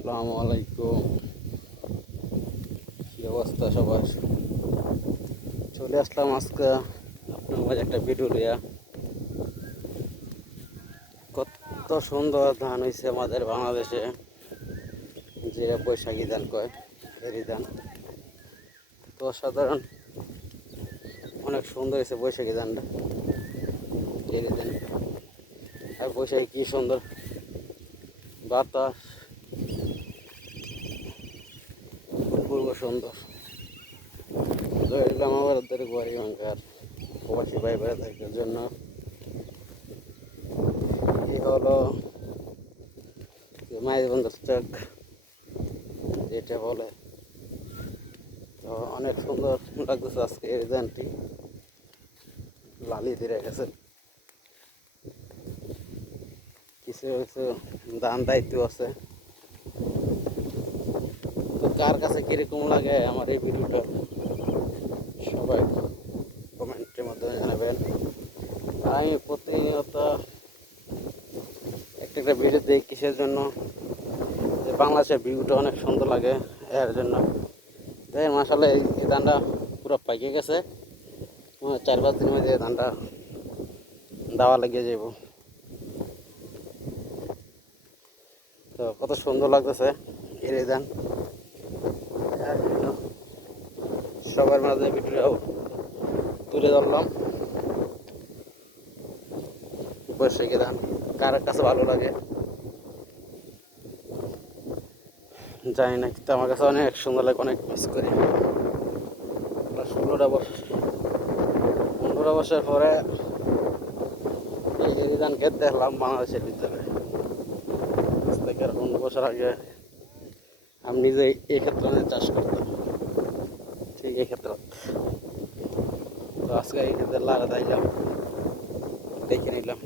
আসসালামু আলাইকুম। কি অবস্থা সবার? চলে আসলাম আজকে আপনার মাঝে একটা ভিডিও লিয়া। কত সুন্দর ধান হয়েছে আমাদের বাংলাদেশে, যে বৈশাখী ধান কয়, এরি ধান। তো সাধারণ অনেক সুন্দর হয়েছে বৈশাখী ধানটা, এরি ধান। আর বৈশাখী কি সুন্দর বাতাস, অপূর্ব সুন্দর। তো এলাম আমাদের বাড়ি বাংকার প্রবাসী ভাই ভাইদের জন্য। এই হলো মায়ের বন্ধুর চক যেটা বলে। তো অনেক সুন্দর লাগতেছে আজকে এই ডিজাইনটি, লালি দিয়ে গেছে। কিছু কিছু দান দায়িত্ব আছে। তো কার কাছে কিরকম লাগে আমার এই ভিডিওটা সবাই কমেন্টের মাধ্যমে জানাবেন। আমি প্রতিনিয়ত একটা একটা ভিডিও দেখি, কিসের জন্য? যে বাংলাদেশের ভিউটা অনেক সুন্দর লাগে এর জন্য। তাই মাসালে এই ধানটা পুরো পাইকে গেছে, 4-5 দিনের মধ্যে ধানটা দাওয়া লাগিয়ে যাব। তো কত সুন্দর লাগতেছে এই ধান। সবার মাঝে ভিডিওটাও তুলে ধরলাম। বৈশাখী ধান কার কাছে ভালো লাগে জানি না, কিন্তু আমার কাছে অনেক সুন্দর লাগে, অনেক মিস করি। 15 বছর পরে এই ধান ক্ষেত দেখলাম বাংলাদেশের ভিতরে। আজ থেকে 15 বছর আগে আমি নিজে এই ক্ষেত্রে চাষ করতাম, ঠিক এই ক্ষেত্রে। তো আজকে এই ক্ষেত্রে লাগাতাইলাম, দেখে নিলাম।